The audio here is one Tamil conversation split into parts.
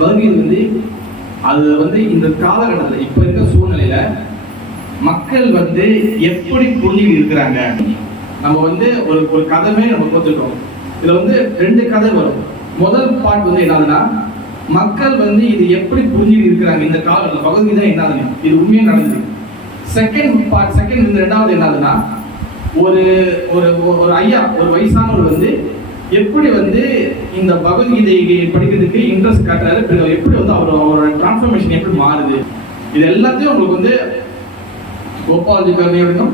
பகவத்கீதை வந்து அது வந்து இந்த காலகட்டத்தில் இப்போ இருக்க சூழ்நிலையில மக்கள் வந்து எப்படி புரிஞ்சுக்கிட்டு இருக்கிறாங்க. நம்ம வந்து ஒரு கதைமே நம்ம கொடுத்துட்டோம். இதுல வந்து 2 கதை வரும். முதல் பார்ட் வந்து என்னதுன்னா, மக்கள் வந்து இது எப்படி புரிஞ்சுக்கிட்டு இருக்கிறாங்க இந்த காலகட்டத்தில் பகவத்கீதை என்னதுன்னு, இது உண்மையாக நடந்தது. செகண்ட் இந்த 2வது என்னதுன்னா, ஒரு ஒரு ஐயா, ஒரு வயசானவர் வந்து எப்படி வந்து இந்த பகவத்கீதையை படிக்கிறதுக்கு இன்ட்ரெஸ்ட் காட்டுறாரு, எப்படி வந்து அவரோட டிரான்ஸ்ஃபர்மேஷன் எப்படி மாறுது. இது எல்லாத்தையும் உங்களுக்கு வந்து கோபால்ஜி கருணையோடனும்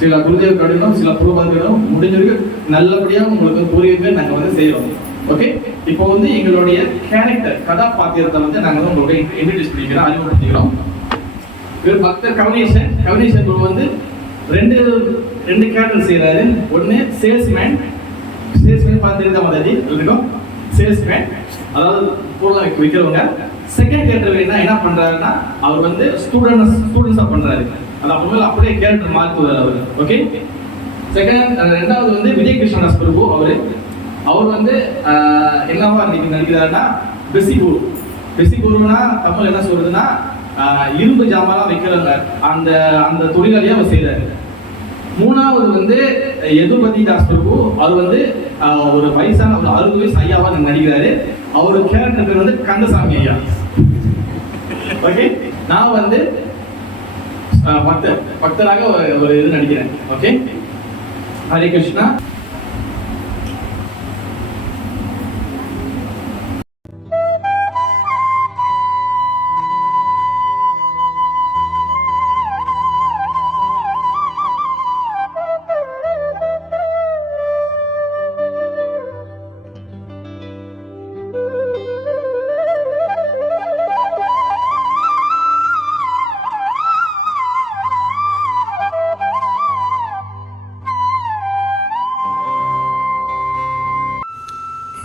சில குருதேவ் கருணையும் சில பூர்வாதிகளும் முடிஞ்சிருக்கு நல்லபடியாக உங்களுக்கு புரியுது நாங்கள் வந்து செய்கிறோம். ஓகே, இப்போ வந்து எங்களுடைய கேரக்டர் கதாபாத்திரத்தை வந்து நாங்கள் வந்து உங்களுக்கு இன்ட்ரடியூஸ் பண்ணிக்கிறோம், அறிமுகப்படுத்திக்கிறோம். பக்தர் கவினேசன் குரு வந்து ரெண்டு கேரக்டர் செய்கிறாரு. ஒன்று சேல்ஸ்மேன் பார்த்துருந்தா மாதிரி இருக்கும், சேல்ஸ்மேன் அதாவது பொருளை விற்கிறவங்க. செகண்ட் கேரக்டர் என்ன பண்ணுறாருன்னா, அவர் வந்து ஸ்டூடெண்ட்ஸாக பண்ணுறாரு. அது அப்புறமேல அப்படியே கேரக்டர் மாற்றுவார் அவர். ஓகே, ரெண்டாவது வந்து விஜய் கிருஷ்ணதாஸ் பிரபு. அவர் வந்து என்னவா நடிக்கிறாருன்னா பெசி குருனா தமிழ் என்ன சொல்றதுன்னா இரும்பு ஜாமான்லாம் வைக்கிறவங்க, அந்த தொழிலாளியாக அவர் செய்கிறாரு. மூணாவது வந்து யதுபதி தாஸ் பிரபு. அவர் வந்து ஒரு வயசான ஒரு 60 வயசு ஐயாவா நடிக்கிறாரு. அவரோட கேரக்டர் பேர் வந்து கந்தசாமி ஐயா. ஓகே, நான் வந்து பக்தராக ஒரு இது நடிக்கிறேன். ஓகே, ஹரே கிருஷ்ணா.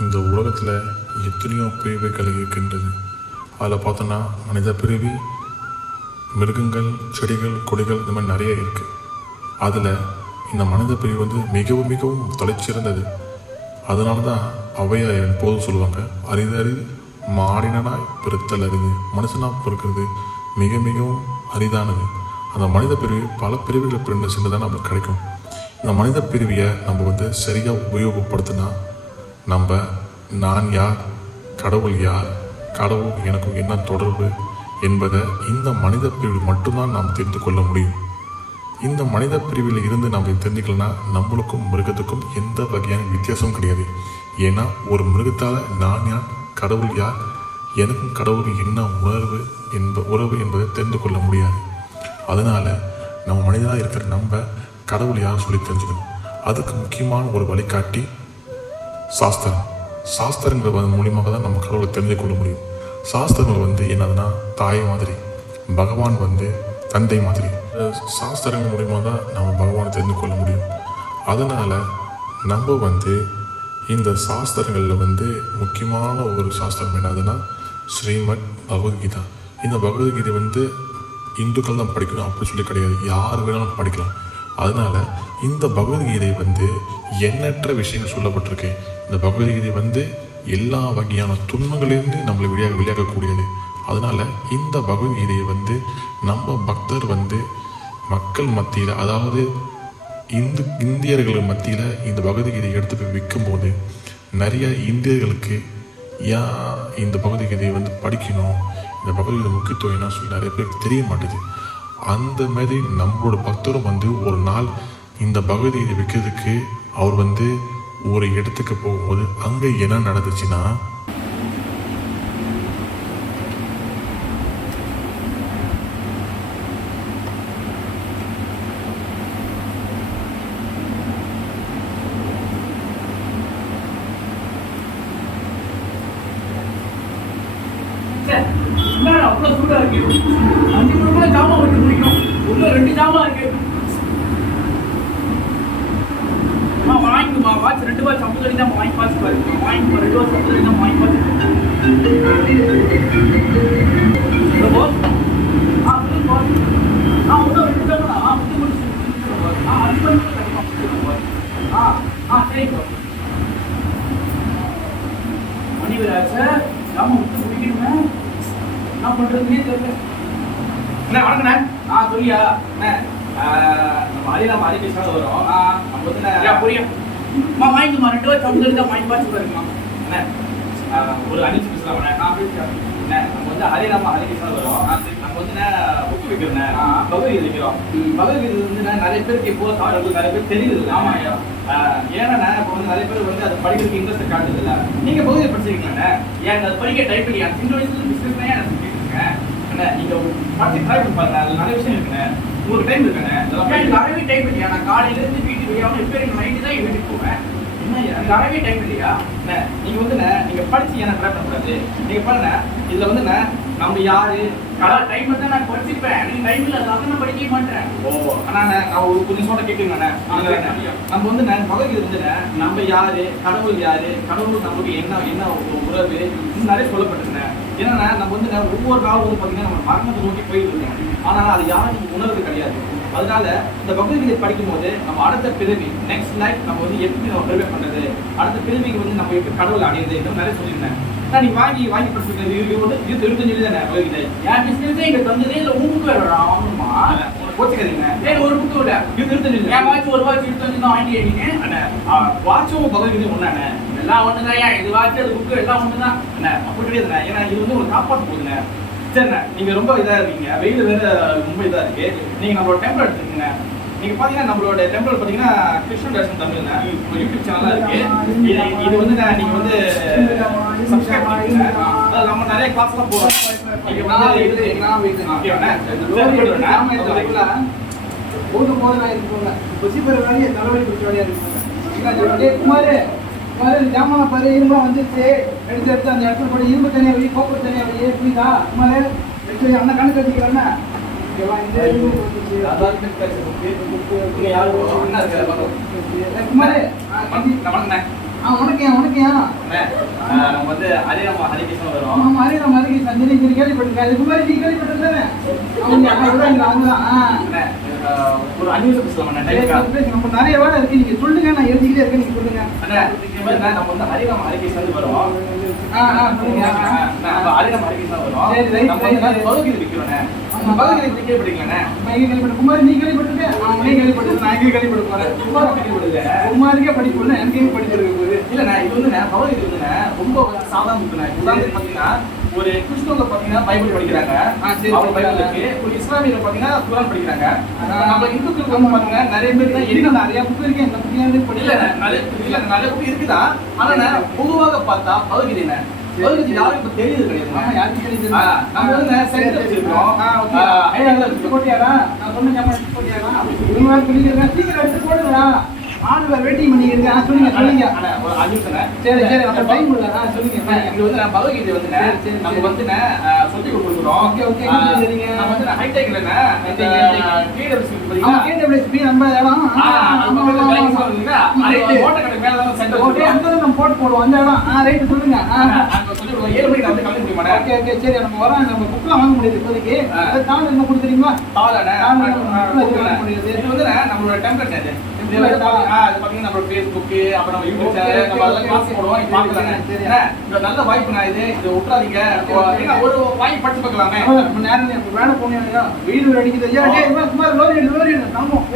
இந்த உலகத்தில் எத்தனையோ பிரிவுகள் இருக்கின்றது. அதில் பார்த்தோன்னா மனித பிரிவு, மிருகங்கள், செடிகள், கொடிகள், இந்த மாதிரி நிறைய இருக்குது. அதில் இந்த மனித பிரிவு வந்து மிகவும் மிகவும் தொலைச்சிருந்தது. அதனால தான் ஔவையார் எப்போதும் சொல்லுவாங்க, அரிது மாடினாய் பிறத்தல் அரிது, மனுஷனாக பிறக்கிறது மிக மிகவும் அரிதானது. அந்த மனித பிரிவு பல பிரிவுகளை பிரிந்து சென்று தான் நம்மளுக்கு கிடைக்கும். இந்த மனித பிரிவியை நம்ம வந்து சரியாக உபயோகப்படுத்தினா நம்ம நான் யார், கடவுள் யார், கடவுள் எனக்கும் என்ன தொடர்பு என்பதை இந்த மனித பிரிவில் மட்டும்தான் நாம் தெரிந்து கொள்ள முடியும். இந்த மனித பிரிவில் இருந்து நாம் தெரிஞ்சுக்கலன்னா நம்மளுக்கும் மிருகத்துக்கும் எந்த வகையான வித்தியாசமும் கிடையாது. ஏன்னா ஒரு மிருகத்தால் நான் யார், கடவுள் யார், எனக்கும் கடவுள் என்ன உறவு என்பதை தெரிந்து கொள்ள முடியாது. அதனால் நம்ம மனிதனாக இருக்கிற நம்ம கடவுள் யார் சொல்லி தெரிஞ்சுக்கணும். அதுக்கு முக்கியமான ஒரு வழிகாட்டி சாஸ்திரங்கள் மூலியமாக தான் நம்ம கடவுளை தெரிந்து கொள்ள முடியும். சாஸ்திரங்கள் வந்து என்னதுன்னா தாய் மாதிரி, பகவான் வந்து தந்தை மாதிரி. சாஸ்திரங்கள் மூலியமாக தான் நம்ம பகவானை தெரிந்து கொள்ள முடியும். அதனால் நம்ம வந்து இந்த சாஸ்திரங்களில் வந்து முக்கியமான ஒரு சாஸ்திரம் என்னதுன்னா ஸ்ரீமத் பகவத்கீதா. இந்த பகவத்கீதை வந்து இந்துக்கள் தான் படிக்கணும் அப்படி சொல்லி கிடையாது, யார் வேணாலும் படிக்கலாம். அதனால் இந்த பகவத்கீதை வந்து எண்ணற்ற விஷயங்கள் சொல்லப்பட்டிருக்கு. இந்த பகவத்கீதை வந்து எல்லா வகையான துன்பங்களிலிருந்து நம்மளை விளையாடக்கூடியது. அதனால் இந்த பகவத்கீதையை வந்து நம்ம பக்தர் வந்து மக்கள் மத்தியில், அதாவது இந்தியர்கள் மத்தியில் இந்த பகவத்கீதையை எடுத்து போய் விற்கும்போது நிறைய இந்தியர்களுக்கு இந்த பகவத்கீதையை வந்து படிக்கணும், இந்த பகவத்கீதை முக்கியத்துவம் என்ன சொல்லி நிறைய பேருக்கு தெரிய மாட்டேது. அந்த மாதிரி நம்மளோட பக்தரும் வந்து ஒரு நாள் இந்த பகவத்கீதை விற்கிறதுக்கு அவர் வந்து ஒரு இடத்துக்கு போகும்போது அங்கே என்ன நடந்துச்சுன்னா, அவ்வளோ சூடாக இருக்கு. 5 ரூபாய் ஜாமான் வச்சு முடிக்கணும், உள்ள 2 ஜாமான் இருக்கு. வாங்கிக்குமா வாட்ச் 2 வாட்ச் 50 வரைக்கும் தான் வாங்கி பார்த்து பாருங்க. வாங்கிக்குமா 2 வாட்ச் 50 வரைக்கும் தான் வாங்கி பார்த்து. இன்னும் 2 ஜாமான் அது பண்ணி சரிங்க மணிவராஜ் ஜாமான் விட்டு முடிக்கணுமே. என்ன பண்றதுன்னே தெரியல. அண்ணா வணக்கண்ணே. சொல்லியா அண்ணே நம்ம ஹரிராம் ஹரிகிருஷ்ணா வரும். நம்ம வந்து புரியும். வாங்கிக்குமா 2 ரூபா சம்பளம் தான் வாங்கி பார்த்து பாருங்கம்மா. அண்ணே ஒரு அனுப்பிச்சு பேசலாம் அண்ணே. நம்ம வந்து ஹரிராம் ஹரிகிருஷ்ணா வரும். நம்ம வந்து புக்கு விற்கிறேன், பகவத்கீதை விற்கிறோம். பகவத்கீதை வந்து நிறைய பேருக்கு இப்போ நிறைய பேர் தெரியுது. ஆமா. ஏன்னா இப்போ வந்து நிறைய பேர் வந்து அது படிக்கிறதுக்கு இன்ட்ரெஸ்ட் காட்டுது இல்லை. நீங்க பகவத்கீதை படிச்சிருக்கீங்கண்ணே? ஏன் அது படிக்க டைப் இல்லையா? சின்ன வயசுல பிசினஸ் தான் நான் செஞ்சுருக்கேன். அண்ணே நீங்க படிச்சு ட்ரை பண்ணி பாருங்க, அது நிறைய விஷயம் இருக்குண்ணே. உங்களுக்கு டைம் இருக்குண்ணே? எனக்கு அறவே டைம் இல்லையா? நான் காலையில இருந்து வீட்டுக்கு போய் இப்போ எனக்கு நைட்டு தான் வீட்டுக்கு போவேன். எனக்கு அறவே டைம் இல்லையா? நீங்க வந்து நீங்க படிச்சு ஏன்னா ட்ரை பண்ணக்கூடாது. நீங்க பாருங்க, இதுல வந்து நம்ம யாரு டைம் தான் நான் படிச்சிருப்பேன். எனக்கு டைம் இல்லை, அதான் நான் படிக்க மாட்டேன். ஆனா நான் ஒரு கொஞ்சம் சொல்ல கேட்குங்கண்ணே. நம்ம வந்து பகவத்கீதை வந்து நம்ம யாரு, கடவுள் யாரு, கடவுள் நமக்கு என்ன என்ன உறவு, இன்னும் நிறைய சொல்லப்பட்டிருக்கேன். ஏன்னா நம்ம வந்து ஒவ்வொரு நாளும் வந்து பாத்தீங்கன்னா நம்ம மரணத்தை நோக்கி போயிட்டு இருக்கோம். ஆனா அது யாரும் உணர்வு கிடையாது. அதனால இந்த பகவத்கீதை படிக்கும் போது நம்ம அடுத்த பிறவி நெக்ஸ்ட் லைஃப் நம்ம வந்து எப்படி நம்ம ப்ரிப்பேர் பண்றது, அடுத்த பிறவிக்கு வந்து நம்ம எப்படி கடவுள் அடையுது இன்னும் நிறைய சொல்லியிருந்தேன். நீ வாங்கி படிச்சிருக்கேன். இது வந்து 25 தானே பகவத்கீதை. என் பிசினஸே இங்க தந்ததே இல்லை. உங்க ஆகணுமா? போச்சுக்காதீங்க. ஒரு புக்கு விட 25 என் வாட்ச் ஒரு வாட்ச் 25 தான் வாங்கி கேட்டீங்க. வாட்சும் பகவத்கீதை ஒண்ணாண்ணே? எல்லாம் ஒண்ணுதான். இது வாட்ச் அது புக்கு எல்லாம் ஒண்ணுதான். அப்படி கிடையாதுண்ணே. ஏன்னா இது வந்து உங்களுக்கு காப்பாற்ற போகுதுண்ணே. சரிண்ணே, நீங்க ரொம்ப இதா இருக்கீங்க, வெயில் வேற ரொம்ப இதா இருக்கு. நீங்க நம்மளோட டெம்பிள் எடுத்துக்கீங்க. நீங்க பாத்தீங்கன்னா நம்மளோட டெம்பிள் பாத்தீங்கன்னா கிருஷ்ண தர்ஷன் தமிழ்னா ஒரு யூடியூப் சேனலா இருக்கு. இது வந்து நீங்க வந்து சப்ஸ்கிரைப் பண்ணிக்கங்க. அதாவது நம்ம நிறைய கிளாஸ்லாம் போறோம். நீங்க வந்து ஜாமான பாரு இரும்பா வந்துருச்சு. எடுத்து அந்த இடத்துல போய் இரும்பு தனியாக வை, கோப்பர் தனியாக வை. புரியுதா? குமார் எடுத்து அண்ணன் கணக்கு வச்சுக்கிறேன்னா குமார் உனக்கு நம்ம வந்து ஹரிராம் ஹரிகிருஷ்ணன் வரும். ஆமா ஹரிராம் ஹரிகிருஷ்ணன் சரி கேள்விப்பட்டிருக்கேன். அது குமார் நீ கேள்விப்பட்டிருக்க தானே? அவங்கதான் ஒரு அன்யூஸ் பேசலாம். நம்ம நிறைய வேலை இருக்கு, நீங்க சொல்லுங்க, நான் எழுதிக்கிட்டே இருக்கேன், நீங்க சொல்லுங்க. நம்ம வந்து ஹரிராம் ஹரிகிருஷ்ணன் வரும். ஹரிராம் ஹரிகிருஷ்ணன் வரும். நம்ம வந்து பகவத்கீதை விற்கிறோம். பகவத்கீதை கேள்விப்பட்டிருக்கீங்களே? குமார் நீ கேள்விப்பட்டிருக்க? அவனே கேள்விப்பட்டிருக்க, நான் எங்கே கேள்விப்பட்டு போறேன். குமாருக்கே படிப்பு எனக்கு படிச்சிருக்க போது இல்லண்ணா. இது வந்து பகவத்கீதை வந்து ரொம்ப சாதாரண இருக்குண்ணா. உதாரணத்துக்கு பாத்தீங்கன்னா ஒரு கிறிஸ்துவங்க பாத்தீங்கன்னா பைபிள் படிக்கிறாங்க, அவங்க பைபிள் இருக்கு. ஒரு இஸ்லாமியர்கள் பாத்தீங்கன்னா குரான் படிக்கிறாங்க. நம்ம இந்துக்களுக்கு வந்து பாத்தீங்கன்னா நிறைய பேர் இருக்கு, நிறைய புக்கு இருக்கு. இந்த புக்கு படிக்கல, நிறைய புக்கு இருக்குதான். ஆனா பொதுவாக பார்த்தா பகவத்கீதை பகவத்கீதை யாரும் இப்ப தெரியுது கிடையாது. யாருக்கு தெரியுது? நம்ம வந்து சென்டர் வச்சிருக்கோம். போட்டியாரா? நான் சொன்ன ஜாமான் போட்டியாரா? இவங்க சொல்லிக்கிறேன், சீக்கிரம் எடுத்து போடுங்களா? ஆளுவர் வெயிட்டிங் பண்ணிக்கிறேன். சொல்லுங்க. ஒரு அஞ்சு சரி நம்ம டைம் இல்லை. சொல்லுங்க. இது வந்து பகவத்கீதை வந்து நம்ம வந்து சொல்லி கொடுக்குறோம். சரிங்க. நம்ம வந்து ஹைடெக் இல்லைன்னா நம்ம இடம் நம்ம போட்டு போடுவோம். அந்த இடம் ரைட்டு சொல்லுங்க. 7 மணிக்கு வந்து கலந்து முடியுமா? ஓகே சரி நம்ம வரோம். நம்ம புக்கெலாம் வாங்க முடியாது இப்போதைக்கு. தாள் என்ன கொடுத்துறீங்களா? இது வந்து நம்மளோட டெம்ப்ளேட் அது. இது பாத்தீங்கன்னா நம்மளோட ஃபேஸ்புக், அப்புறம் நம்ம யூடியூப் சேனல், நம்ம அதெல்லாம் கிளாஸ் போடுவோம். பாக்கலாங்க. நல்ல வாய்ப்பு நான் இது விட்டுறாதீங்க. ஒரு வாய்ப்பு படிச்சு பார்க்கலாமே. நம்ம நேரம் வேலை போனியா வீடு அடிக்குது. சுமார் லோரி கிளம்பும்.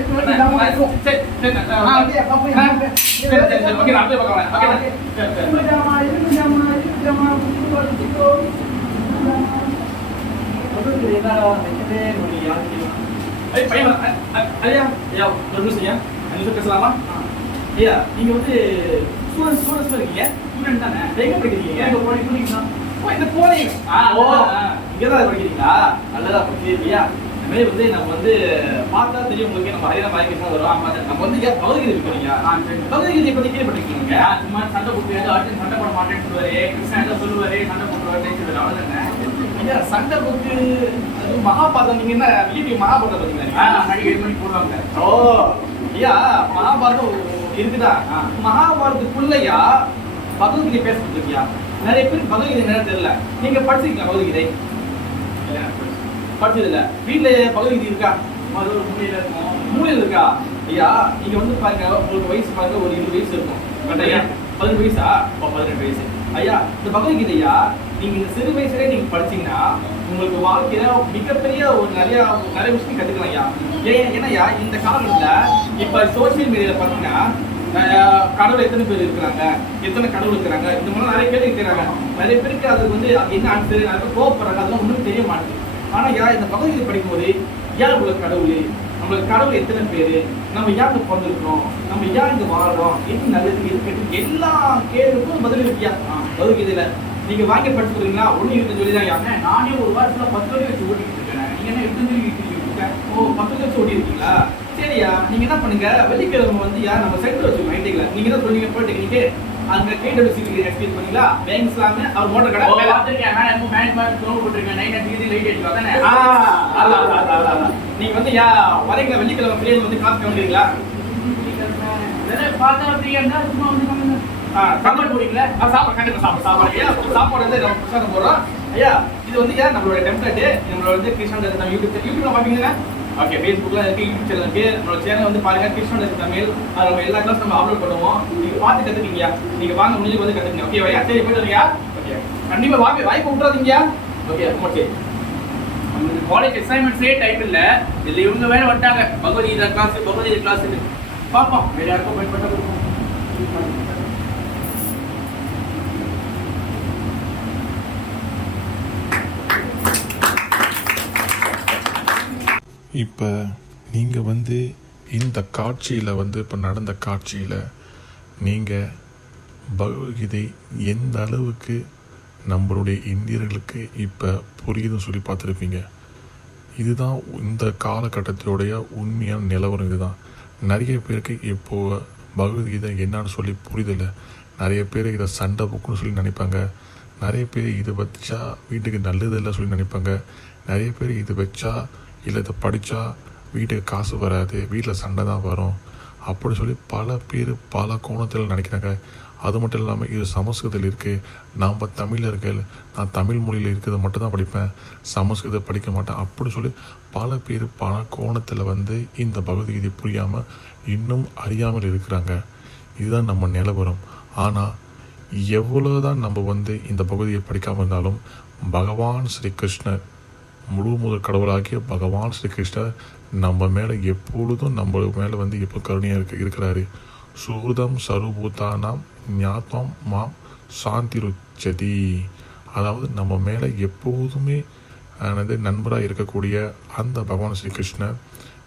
பேசலாமா? ஐயா நீங்க வந்து ஸ்டூடெண்ட்ஸ் இருக்கீங்க. ஸ்டூடெண்ட் தானே? எங்க படிக்கிறீங்க? இந்த போனீங்க இங்கதான் படிக்கிறீங்களா? நல்லதா படிக்கிறீங்களா? இந்த மாதிரி வந்து நம்ம வந்து பார்த்தா தெரியும் உங்களுக்கு. நம்ம ஹரிராம் ஹரிகிருஷ்ணன் வரும். நம்ம வந்து பகவத்கீதை இருக்கிறீங்க. பகவத்கீதை பத்தி கேள்விப்பட்டிருக்கீங்க? சும்மா சண்டை போட்டு அடுத்து சண்டை போட மாட்டேன்னு சொல்லுவாரு. கிருஷ்ணன் ஏதோ சொல்லுவாரு, சண்டை போட்டுருவாரு. அவ்வளவுதானே. ஐயா சண்டை போட்டு மகாபாரதம் நீங்க என்ன வீட்டு மகாபாரதம் பார்த்தீங்களா? மணிக்கு 7 மணிக்கு போடுவாங்க. ஓ ஐயா மகாபாரதம் இருக்குதா? மகாபாரதத்துக்குள்ளயா பகவத்கீதை பேசிட்டு இருக்கியா? நிறைய பேர் பகவத்கீதை என்ன தெரியல. நீங்க படிச்சிருக்கீங்களா பகவத்கீதை? படிச்சது இல்ல. வீட்டுல பகவத்கீதை இருக்கா? மூலையில இருக்கும். மூலையில இருக்கா? ஐயா நீங்க வந்து பாருங்க, உங்களுக்கு வயசு பாருங்க ஒரு 20 வயசு இருக்கும். ஐயா 18 வயசா? 18 வயசு. ஐயா இந்த பகவத்கீதையா நீங்க இந்த சிறு வயசுலேயே நீங்க படிச்சீங்கன்னா உங்களுக்கு வாழ்க்கையில மிகப்பெரிய ஒரு நிறைய விஷயம் கத்துக்கலாம் ஐயா. ஏன்னா இந்த காலகட்டத்தில் இப்ப சோசியல் மீடியால பாத்தீங்கன்னா கடவுள் எத்தனை பேர் இருக்கிறாங்க, எத்தனை கடவுள் இருக்கிறாங்க, இந்த மாதிரி நிறைய பேர் இருக்கிறாங்க. நிறைய பேருக்கு அது வந்து என்ன ஆன்சர், நிறைய பேர் கோவப்படுறாங்க, அதெல்லாம் ஒன்றும் தெரிய மாட்டேங்குது. ஆனா இந்த பகுதியில் படிக்கும்போது யார் உள்ள கடவுள், நம்மளுக்கு கடவுள் எத்தனை பேரு, நம்ம யாருக்கு பிறந்திருக்கோம், நம்ம யார் இங்க வாழ்றோம், என்ன நல்லது இருக்கு, எல்லா கேள்விக்கும் பதில் இருக்கியா பகுதியில நீங்க வாங்கி படிச்சுக்கிறீங்களா? ஒண்ணு இருக்கு சொல்லிதான். நானே ஒரு வாரத்துல 10 வரை வச்சு ஓட்டிட்டு இருக்கேன். நீங்க என்ன 8 இருக்கீங்க? ஓ 10 வச்சு ஓட்டி இருக்கீங்களா? சரியா, நீங்க என்ன பண்ணுங்க, வெள்ளிக்கிழமை வந்து நம்ம சென்டர் வச்சுக்கோங்க. ஐடில நீங்க தான் சொன்னீங்க போயிட்டீங்க, அங்க KWC எக்ஸ்பீரியன்ஸ் பண்ணீங்களா? பேங்க் இஸ்லாமு அவர் மோட்டர் கடை பாத்துருக்கேன். மேடம் மேனேஜ்மெண்ட் டோன் போட்டுருக்கேன். 9:30 லைட் அடிச்சு அதானே. அதான் நீங்க வந்து வரீங்க வெள்ளிக்கிழமை ஃப்ரீயா வந்து காசு கவனிக்கிறீங்களா? பார்த்தா ஃப்ரீயா சும்மா வந்து சாப்பாடு போடுறீங்களா? சாப்பாடு கண்டிப்பா சாப்பாடு வந்து நம்ம பிரசாதம் போடுறோம் ஐயா. இது வந்து நம்மளோட டெம்ப்ளேட், நம்மளோட வந்து கிருஷ்ணா நம்ம யூடியூப்ல பாத்தீங்கன்னா ஓகே, ஃபேஸ்புக்ல இருக்கு, யூடியூப் சேனல் இருக்கு. நம்மளோட சேனல் வந்து பாருங்க, கிருஷ்ணா தமிழ். அது நம்ம எல்லா கிளாஸ் நம்ம அப்லோட் பண்ணுவோம். நீங்க பார்த்து கத்துக்கீங்க, நீங்க வாங்க முடிஞ்சு வந்து கத்துக்கீங்க. ஓகே ஐயா, சரி போயிட்டு வரீங்க. ஓகே, கண்டிப்பா வாய்ப்பு விட்டுறாதீங்க. ஓகே ஓகே, நம்மளுக்கு காலேஜ் அசைன்மெண்ட்ஸே டைம் இல்ல. இதுல இவங்க வேற வந்துட்டாங்க, பகவத்கீதா கிளாஸ் பாப்போம். வேற யாருக்கும் பயன்பட்ட இப்போ நீங்கள் வந்து இந்த காட்சியில் வந்து இப்போ நடந்த காட்சியில் நீங்கள் பகவத்கீதை எந்த அளவுக்கு நம்மளுடைய இந்தியர்களுக்கு இப்போ புரியுதுன்னு சொல்லி பார்த்துருப்பீங்க. இதுதான் இந்த காலகட்டத்தினுடைய உண்மையான நிலவரம். இதுதான் நிறைய பேருக்கு இப்போது பகவத்கீதை என்னன்னு சொல்லி புரிதலை. நிறைய பேர் இதை சண்டை புக்குன்னு சொல்லி நினைப்பாங்க. நிறைய பேர் இது வச்சா வீட்டுக்கு நல்லதில்லை சொல்லி நினைப்பாங்க. நிறைய பேர் இது வச்சா இல்லை இதை படித்தா வீட்டுக்கு காசு வராது, வீட்டில் சண்டை தான் வரும் அப்படி சொல்லி பல பேர் பல கோணத்தில் நினைக்கிறாங்க. அது மட்டும் இல்லாமல் இது சமஸ்கிருதத்தில் இருக்குது, நாம் தமிழர்கள், நான் தமிழ் மொழியில் இருக்கிறத மட்டும் தான் படிப்பேன், சமஸ்கிருதத்தை படிக்க மாட்டேன் அப்படி சொல்லி பல பேர் பல கோணத்தில் வந்து இந்த பகவத்கீதை புரியாமல் இன்னும் அறியாமல் இருக்கிறாங்க. இதுதான் நம்ம நிலவரம். ஆனால் எவ்வளோதான் நம்ம வந்து இந்த பகுதியை படிக்காமல் இருந்தாலும் பகவான் ஸ்ரீ கிருஷ்ணர், முழு முதல் கடவுளாகிய பகவான் ஸ்ரீ கிருஷ்ணர் நம்ம மேலே எப்பொழுதும் நம்ம மேலே வந்து எப்போ கருணையாக இருக்கிறாரு. சூர்தம் சர்வபூதானாம் ஞாத்வம் மாம் சாந்தி ருச்சதி. அதாவது நம்ம மேலே எப்போதுமே நண்பராக இருக்கக்கூடிய அந்த பகவான் ஸ்ரீ கிருஷ்ணர்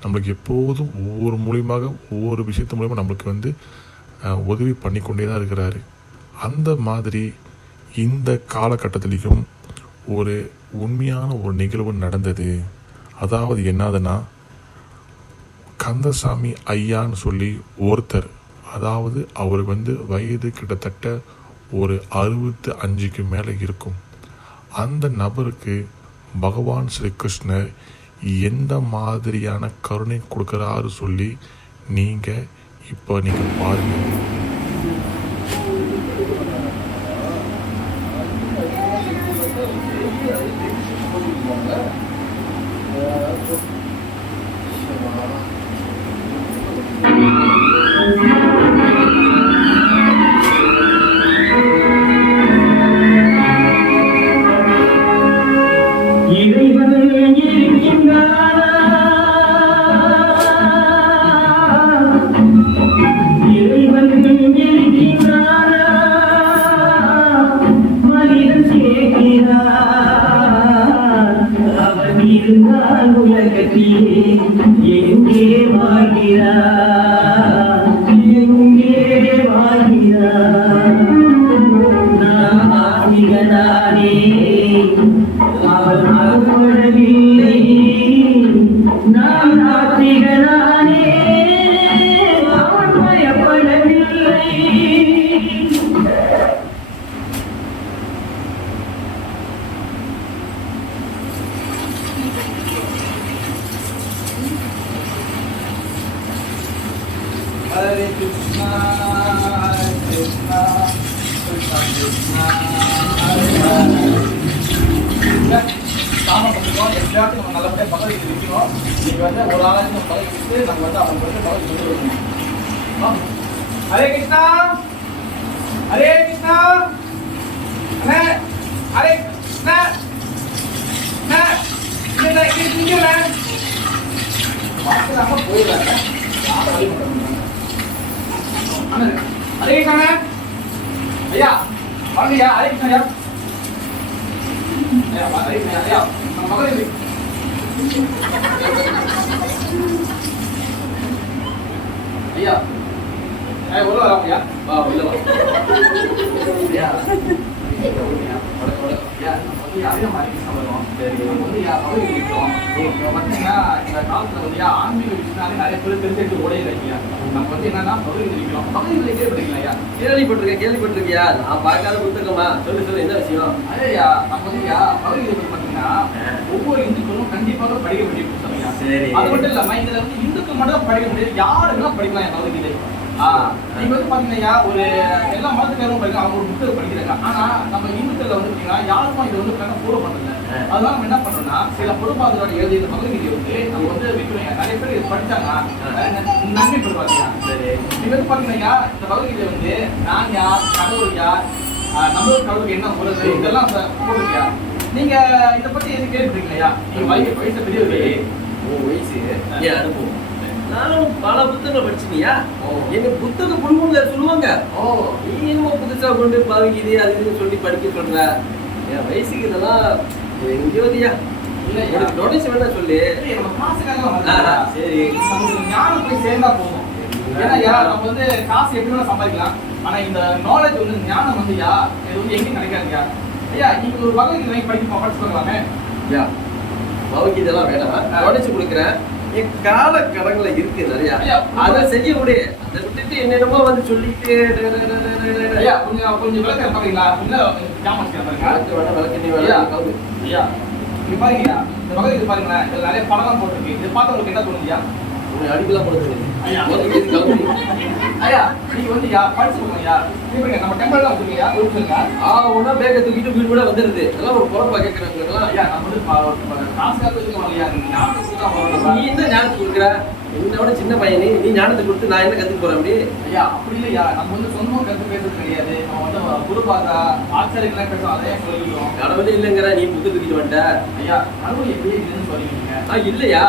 நம்மளுக்கு எப்போதும் ஒவ்வொரு மூலியமாக ஒவ்வொரு விஷயத்து மூலியமாக நம்மளுக்கு வந்து உதவி பண்ணி கொண்டே தான் இருக்கிறாரு. அந்த மாதிரி இந்த காலகட்டத்திலையும் ஒரு உண்மையான ஒரு நிகழ்வு நடந்தது. அதாவது என்னதுன்னா, கந்தசாமி ஐயான்னு சொல்லி ஒருத்தர், அதாவது அவர் வந்து வயது கிட்டத்தட்ட ஒரு 65க்கு மேலே இருக்கும். அந்த நபருக்கு பகவான் ஸ்ரீ கிருஷ்ணர் எந்த மாதிரியான கருணை கொடுக்குறாரு சொல்லி நீங்கள் பாருங்கள். Hare Krishna, Hare Krishna, Krishna Krishna, Hare Hare. சாமம் பண்ணுறோம், எல்லாத்தையும் நம்ம நல்லபடியாக பகவத்கீதை இருக்கணும். நீங்கள் வந்து ஒரு ஆளாச்சும் நம்ம பகவத்கீதை நம்ம வந்து அவங்க வந்து பகவத்கீதை இருக்கணும். ஹரே கிருஷ்ணா, ஹரே கிருஷ்ணா, ஹரே கிருஷ்ணா. நிக்கல வாசலாம போயிடுறாங்க. யாரை வழி பண்ணுறாங்க? அதே கிருஷ்ணா ஐயா வாங்கய்யா. அதே கிருஷ்ணா ஐயா ஐயா அதே கிருஷ்ணா ஐயா நம்ம மகள் இது ஐயா உள்ள வரோம் ஐயா. வா உள்ள வா ஐயா. ஆன்மீக விஷயத்தாலே நிறைய பேர் தெரிஞ்சு உடையில நம்ம வந்து என்னன்னா பகுதியில் இருக்கிறோம். பகுதியில் கேள்விப்பட்டிருக்கீங்களா? கேள்விப்பட்டிருக்கியா? நான் பார்க்காத புத்தகமா? சொல்லு என்ன விஷயம்? அதேயா நம்ம வந்து பகுதியில் பார்த்தீங்கன்னா ஒவ்வொரு இந்துக்களும் கண்டிப்பாக படிக்க வேண்டிய புத்தகம். சரி. அது மட்டும் இல்லாம இதுல வந்து இந்துக்கள் மட்டும் படிக்க முடியாது, யாருக்கெல்லாம் படிக்கலாம் என் பகுதியிலே. நீங்க வந்து பாத்தீங்கன்னா ஒரு எல்லா மதத்துக்காரும் படிக்கலாம், அவங்க ஒரு புத்தகம் படிக்கிறாங்க. ஆனா நம்ம இந்துக்கள்ல வந்து பாத்தீங்கன்னா யாருக்கும் இது வந்து ஃபாலோ பண்றது. அதனால நம்ம என்ன பண்றோம்னா சில பொதுப்பாதுகாப்பு எழுதிய பகுதியை வந்து நம்ம வந்து விற்கிறோம். நிறைய பேர் இது படிச்சாங்க நன்மை பெறுவாங்க. சரி. நீங்க வந்து பாத்தீங்கன்னா இந்த பகுதியில வந்து நான் யார், கடவுள் யார், நம்மளோட கடவுளுக்கு என்ன உறவு, இதெல்லாம் போடுறியா? நீங்க இதை பத்தி எது கேள்விப்பட்டீங்களா? நீங்க வயசு பெரியவர்களே. வயசு ஏன் அனுபவம்? நானும் பல புத்தகங்கள் படிச்சுனியா? எங்க புத்தக குழுமங்க சொல்லுவாங்க. நீ என்னமோ புதுசா கொண்டு பாவிக்குது அது இதுன்னு சொல்லி படிக்க சொல்ற. என் வயசுக்கு இதெல்லாம் எங்கேயோதியா இல்ல எனக்கு டொனேஷன் வேணா சொல்லு. நம்ம காசுக்காக சரி நமக்கு ஞானம் போய் சேர்ந்தா போதும். ஏன்னா நம்ம வந்து காசு எப்படி வேணா சம்பாதிக்கலாம், ஆனா இந்த நாலேஜ் வந்து ஞானம் வந்து இது வந்து எங்கேயும் கிடைக்காதுயா. ஐயா நீங்க ஒரு வகைக்கு வாங்கி படிச்சு பார்க்கலாமே. யா பாவிக்கு இதெல்லாம் வேணாம், டொனேஷன் கொடுக்குறேன். என் கால கடன்ல இருக்கு நிறையா, அதை செய்ய முடியும். அதை விட்டுட்டு என்னென்னமோ வந்து சொல்லிட்டு ஐயா கொஞ்சம் விளக்கம் பாருங்களா? கொஞ்சம் ஜாமான் பாருங்க. விளக்கு நீ வேலை ஐயா நீங்க பாருங்கய்யா, இந்த வகை இது பாருங்களேன், இதுல நிறைய படம் போட்டுருக்கு. இது பார்த்து உங்களுக்கு என்ன தோணுதுயா? உங்களை அடிக்கலாம் போடுறது. ஐயா ஐயா நீங்க வந்து படிச்சு கொடுங்க. நம்ம டெம்பிள்லாம் வச்சுருக்கீங்க ஒன்னா பேக்கை தூக்கிட்டு வீடு கூட வந்துருது. அதெல்லாம் ஒரு குழப்பா கேட்கறாங்களா? ஐயா நம்ம வந்து காசு காத்துக்கு வரலையா? நீ என்ன ஞானத்துக்கு கொடுக்குற? என்னோட சின்ன பையனே நீ ஞானத்தை கொடுத்து நான் என்ன கத்துக்க போறேன்? அப்படி ஐயா அப்படி இல்லையா, நம்ம வந்து சொந்தமா கருத்து பேசுறது கிடையாது. நம்ம வந்து குரு பார்த்தா ஆச்சாரியெல்லாம் பேசுவோம், அதையே சொல்லிக்கிறோம். கடவுளே இல்லைங்கிற நீ புக்கு தூக்கிட்டு வந்துட்ட. ஐயா கடவுள் எப்படி இல்லைன்னு சொல்லிக்கிறீங்க? இல்லையா?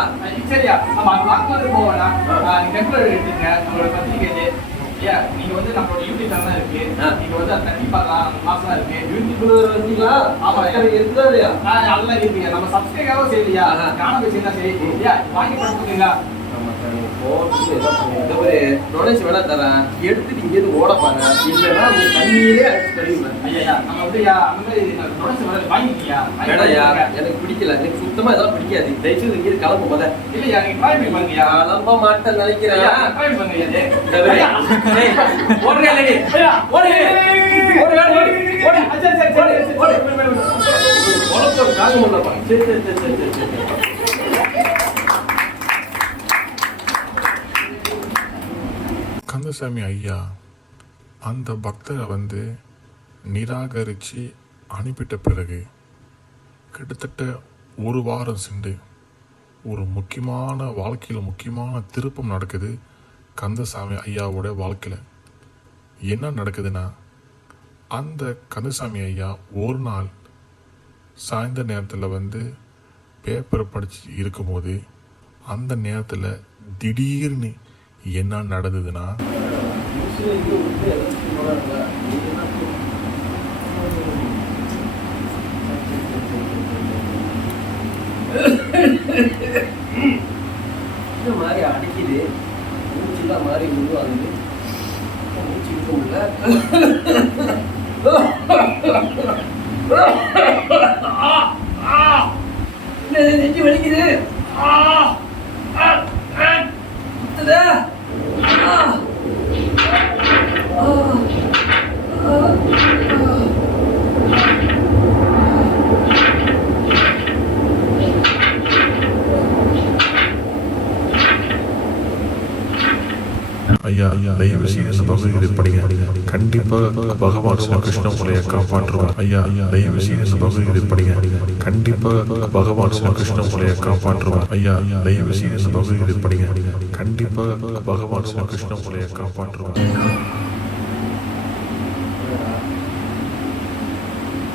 சரியா நம்ம அது வாக்கு போவோம்னா நீங்க டெம்பிள் எடுத்துங்க, நம்மளோட பத்திரிகை. ஐயா நீங்க வந்து நம்மளோட யூடியூப் சேனல் இருக்கு, நீங்க வந்து அதை தட்டி பார்க்கலாம். நம்ம கிளாஸ்லாம் இருக்கு. யூடியூப்ல வந்தீங்களா? ஆமா இருக்குதா இல்லையா? நல்லா இருக்குங்க. நம்ம சப்ஸ்கிரைபாக செய்யலையா? ஞானம் பேசினா சரி. ஐயா வாங்கி படிச்சுக்கீங்களா? டொனேஷன் வேணா தரேன், எடுத்துட்டு இங்கேருந்து ஓட பாரு. இல்லைன்னா உங்க தண்ணியிலே அடிச்சு கழிவுங்க. ஐயா நம்ம வந்து அந்த மாதிரி டொனேஷன் வாங்கிக்கியா? வேணாயா, எனக்கு பிடிக்கல. எனக்கு சுத்தமா இதெல்லாம் பிடிக்காது. தயவுசெய்து இங்கே கிளம்ப போத. இல்லையா நீங்க ட்ரை பண்ணி பாருங்கயா. கிளம்ப மாட்டேன் நினைக்கிறேன். ட்ரை பண்ணுங்க. கந்தசாமி ஐயா அந்த பக்தரை வந்து நிராகரித்து அனுப்பிட்ட பிறகு கிட்டத்தட்ட ஒரு வாரம் சென்று ஒரு முக்கியமான வாழ்க்கையில் முக்கியமான திருப்பம் நடக்குது கந்தசாமி ஐயாவோட வாழ்க்கையில். என்ன நடக்குதுன்னா, அந்த கந்தசாமி ஐயா ஒரு நாள் சாயந்தர நேரத்தில் வந்து பேப்பர் படித்து இருக்கும்போது அந்த நேரத்தில் திடீர்னு என்ன நடந்ததுன்னா, இந்த மாதிரி அடிக்குது, மூச்சுலாம் மாதிரி உருவாகுது. மூச்சு இருக்க முடியல. நெஞ்சு வலிக்குது. குத்துதா? ஐயா தயவு செய்து இந்த பகுதிகளை படிங்க. கண்டிப்பாக பகவான் ஸ்ரீ கிருஷ்ணன் உங்களை காப்பாற்றுவார். ஐயா தயவு செய்து இந்த பகுதிகளை படிங்க. கண்டிப்பாக பகவான் ஸ்ரீ கிருஷ்ணன் உங்களை காப்பாற்றுவார். ஐயா தயவு செய்து இந்த பகுதிகளை படிங்க. கண்டிப்பாக பகவான் ஸ்ரீ கிருஷ்ணன் உங்களை காப்பாற்றுவார்.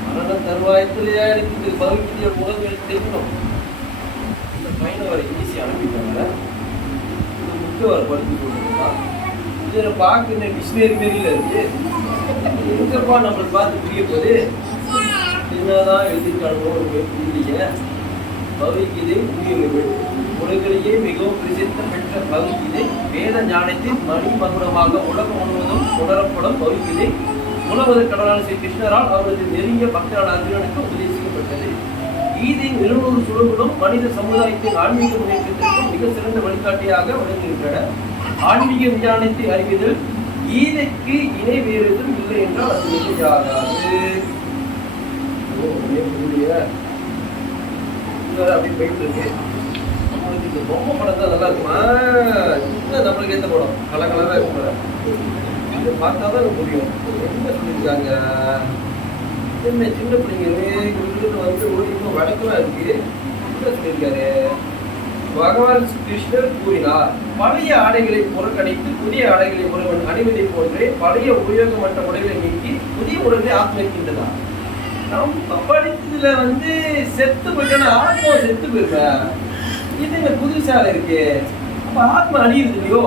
மரண தருவாயத்திலேயே எனக்கு பகுதியை உலகம் தெரியும். பையனை வர ஈஸி அனுப்பிட்டாங்க. இந்த புக்கை வர படித்து போட்டுருக்கா. இதில் பார்க்க இந்த டிக்ஷனரி மாரியில் இருக்கு. எங்கப்பா நம்மளுக்கு பார்த்து புரிய போது என்னதான் எழுதியிருக்காங்களோ ஒரு புரியலைங்க. பகவத்கீதை புரியவர்கள் உலகிலேயே மிகவும் பிரசித்த பெற்ற பகவத்கீதை வேத ஞானத்தின் மணிமகுடமாக உலகம் முழுவதும் உணரப்படும் பகவத்கீதை உணவது கடவுளான ஸ்ரீ கிருஷ்ணரால் அவரது நெருங்கிய பக்தரான அர்ஜுனனுக்கு உபதேசிக்கப்பட்டது. கீதையின் 700 சுழல்களும் மனித சமுதாயத்தின் ஆன்மீக முன்னேற்றத்திற்கு மிக சிறந்த வழிகாட்டியாக விளங்குகின்றன. ஆன்மீக விஞ்ஞானத்தை அறிவதில் கீதைக்கு இணை வேறு எதுவும் இல்லை என்றால் அது மிகையாகாது. அப்படி போயிட்டு இருக்கு. நம்மளுக்கு இந்த பொம்மை படம் தான் நல்லா இருக்குமா? இன்னும் நம்மளுக்கு எந்த படம் கலகலராக இருக்கும். இதை பார்த்தா தான் புரியும். என்ன சொல்லியிருக்காங்க? என்ன சின்ன பிள்ளைங்க வந்து ஓடிக்கும் வழக்கெல்லாம் இருக்கு. என்ன சொல்லியிருக்காரு? பகவான் கிருஷ்ணர் கூறினார், பழைய ஆடைகளை புறக்கணித்து புதிய ஆடைகளை ஒருவன் அணிவதை போன்றே பழைய உபயோகமற்ற உடைகளை நீக்கி புதிய உடலை ஆத்மிக்கின்றதா. நம்ம படித்ததுல வந்து செத்து போயிட்டா ஆத்மா செத்து போயிருக்கேன். இது என்ன புதுசாக இருக்கு? அப்ப ஆத்மா அணியுது இல்லையோ,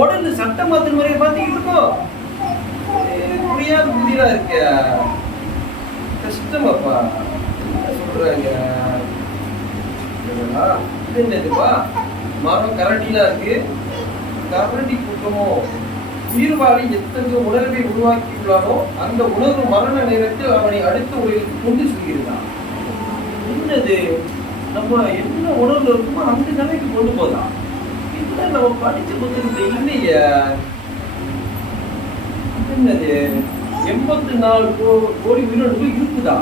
உடனே சட்ட மாத்திர முறையை பார்த்துக்கிட்டு இருக்கோம். புரியாத புதியதா இருக்க கஷ்டமாப்பா. என்ன சொல்றாங்க? இது என்னதுப்பா? மரம் கரண்டிலாம் இருக்கு. கரண்டி கூட்டமோ உயிர்வாழி எத்தனை உணர்வை உருவாக்கியுள்ளானோ அந்த உணர்வு மரண நேரத்தில் அவனை அடுத்த உலகிற்கு கொண்டு செல்கிறான். என்னது? நம்ம என்ன உணர்வு இருக்குமோ அந்த நிலைக்கு கொண்டு போதான். இதுதான் நம்ம படிச்ச புத்தகத்துல இல்லையே. என்னது? 84 கோடி உயிரினங்கள் இருக்குதா?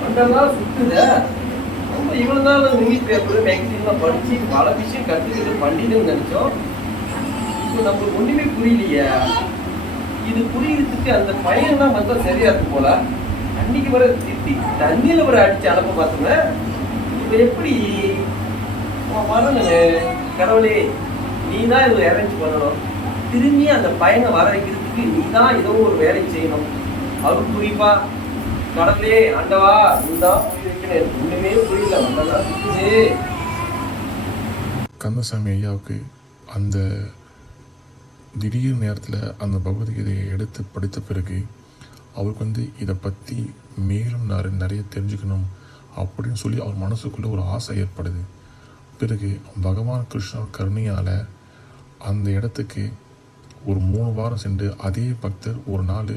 மண்டெல்லாம் சுத்துத. நம்ம இவ்வளவு நாள் நியூஸ் பேப்பர் மேக்சின்லாம் படிச்சு பல விஷயம் கற்றுக்கிட்டு பண்ணிட்டுன்னு நினைச்சோம். இப்போ நம்மளுக்கு ஒண்ணுமே புரியலையே. இது புரியறதுக்கு அந்த பையன்லாம் வந்தா சரியா இருக்கும் போல. அன்னைக்கு வர திட்டி தண்ணியில வர அடிச்சு அனுப்ப பார்த்தோங்க. இப்ப எப்படி வரணுங்க? கடவுளே, நீ தான் இதை அரேஞ்ச் பண்ணணும். திரும்பி அந்த பையனை வர வைக்கிறதுக்கு நீ தான் ஏதோ ஒரு வேலை செய்யணும். அவருக்கு புரியுப்பா. கடவுளே, ஆண்டவா, நீதான் புரிய வைக்கணும். ஒண்ணுமே புரியல. வந்ததான் சுத்துது. கந்தசாமி ஐயாவுக்கு அந்த திடீர் நேரத்தில் அந்த பகவத்கீதையை எடுத்து படித்த பிறகு அவருக்கு வந்து இதை பற்றி மேலும் நிறைய தெரிஞ்சுக்கணும் அப்படின்னு சொல்லி அவர் மனசுக்குள்ளே ஒரு ஆசை ஏற்படுது. பிறகு பகவான் கிருஷ்ணர் கருணையால் அந்த இடத்துக்கு ஒரு 3 வாரம் சென்று அதே பக்தர் ஒரு நாள்